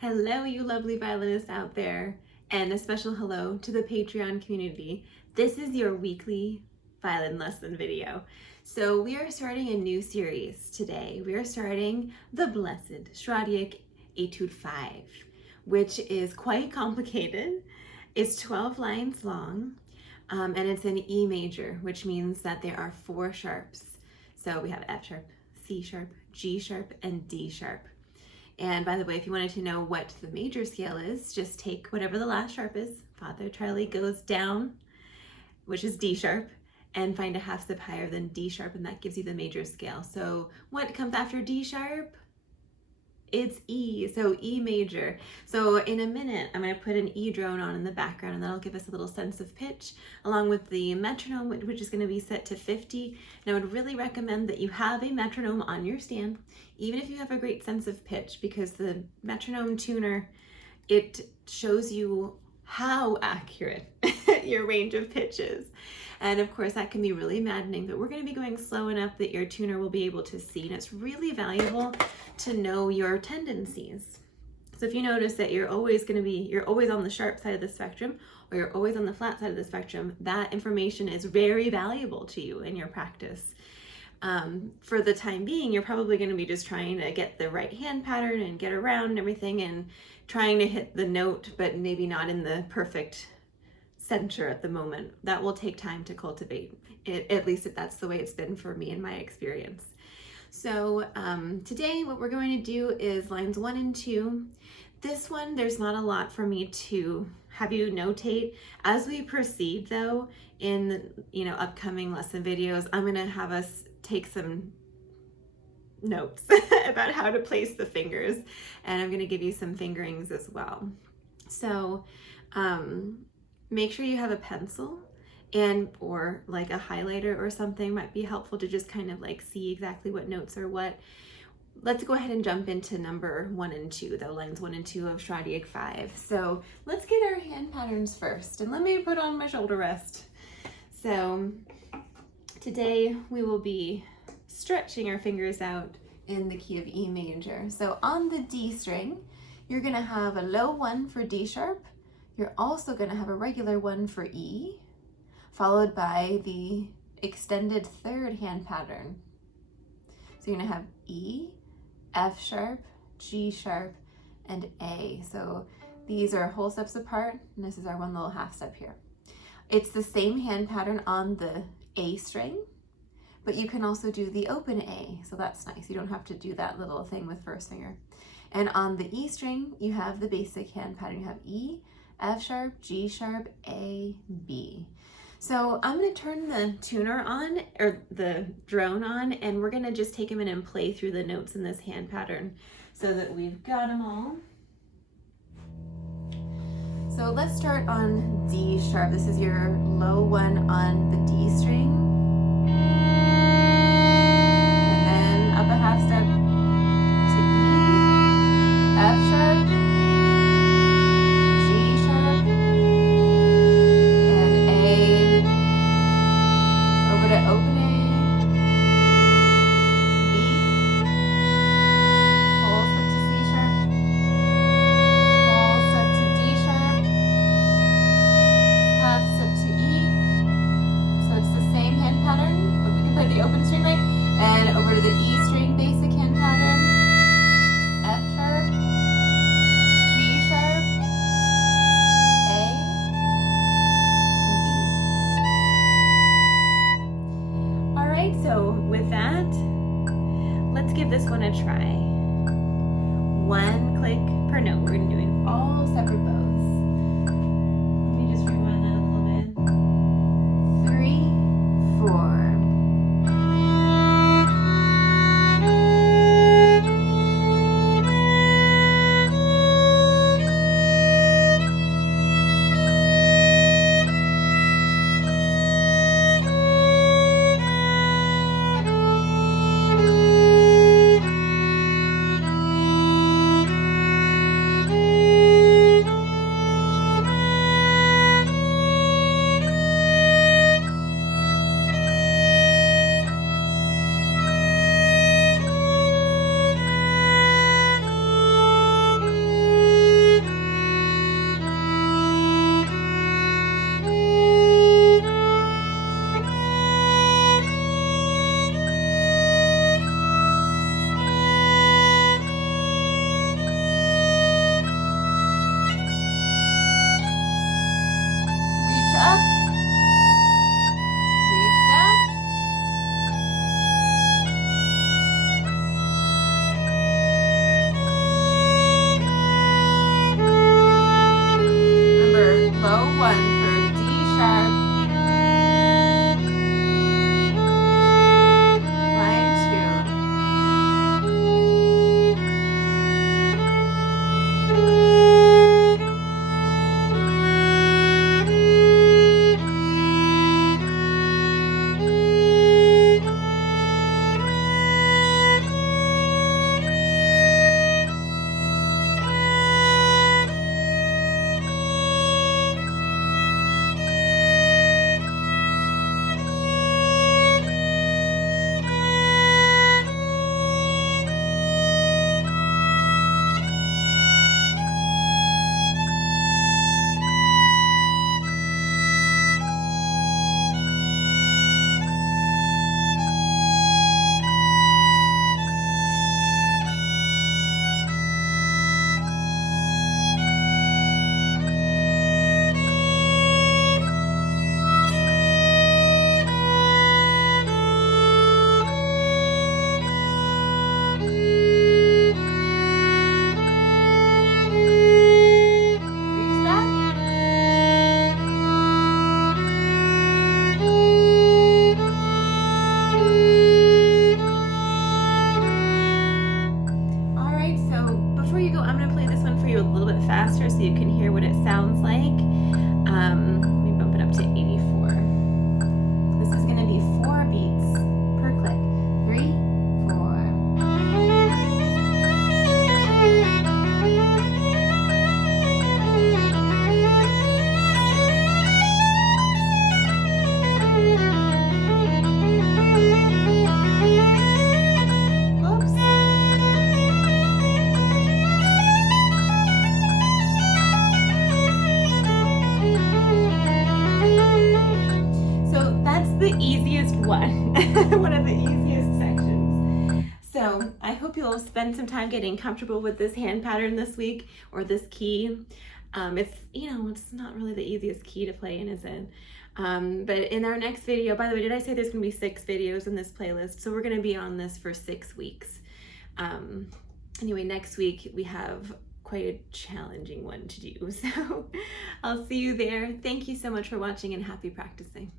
Hello, you lovely violinists out there, and a special hello to the Patreon community. This is your weekly violin lesson video. So we are starting a new series today. We are starting the blessed Schradieck Etude V, which is quite complicated. It's 12 lines long, and it's in E major, which means that there are 4 sharps. So we have F sharp, C sharp, G sharp, and D sharp. And by the way, if you wanted to know what the major scale is, just take whatever the last sharp is. Father Charlie goes down, which is D sharp, and find a half step higher than D sharp, and that gives you the major scale. So what comes after D sharp? It's E, so E major. So in a minute, I'm going to put an E drone on in the background, and that'll give us a little sense of pitch, along with the metronome, which is going to be set to 50. And I would really recommend that you have a metronome on your stand, even if you have a great sense of pitch, because the metronome tuner, it shows you how accurate your range of pitch is. And of course, that can be really maddening, but we're going to be going slow enough that your tuner will be able to see. And it's really valuable to know your tendencies. So if you notice that you're always on the sharp side of the spectrum, or you're always on the flat side of the spectrum, that information is very valuable to you in your practice. For the time being, you're probably going to be just trying to get the right hand pattern and get around and everything and trying to hit the note, but maybe not in the perfect center at the moment. That will take time to cultivate, at least if that's the way it's been for me in my experience. So today what we're going to do is lines 1 and 2. This one, there's not a lot for me to have you notate. As we proceed though, in upcoming lesson videos, I'm going to have us take some notes about how to place the fingers, and I'm going to give you some fingerings as well. So make sure you have a pencil or like a highlighter or something. Might be helpful to just kind of like see exactly what notes are what. Let's go ahead and jump into number 1 and 2, though, lines 1 and 2 of Schradieck V. So let's get our hand patterns first, and let me put on my shoulder rest. So today we will be stretching our fingers out in the key of E major. So on the D string, you're going to have a low 1 for D sharp. You're also going to have a regular 1 for E, followed by the extended 3rd hand pattern. So you're going to have E, F sharp, G sharp, and A. So these are whole steps apart, and this is our one little half step here. It's the same hand pattern on the A string, but you can also do the open A, so that's nice. You don't have to do that little thing with first finger. And on the E string, you have the basic hand pattern. You have E, F sharp, G sharp, A, B. So I'm going to turn the tuner on, or the drone on, and we're going to just take a minute and play through the notes in this hand pattern so that we've got them all. So let's start on D sharp. This is your low 1 on the D string. And then up a half step to E, F sharp, this one a try. 1 click per note. We're going to do it all separate bows. Let me just rewind that a little bit. 3, 4. I'm gonna play this one for you a little bit faster so you can hear what it sounds like. Let me bump it up to 84. This is gonna be 4 beats per click. 3, 4. The easiest one, one of the easiest sections. So I hope you'll spend some time getting comfortable with this hand pattern this week, or this key. It's not really the easiest key to play in, is it? But in our next video, by the way, did I say there's gonna be 6 videos in this playlist? So we're gonna be on this for 6 weeks. Anyway, next week we have quite a challenging one to do. So I'll see you there. Thank you so much for watching and happy practicing.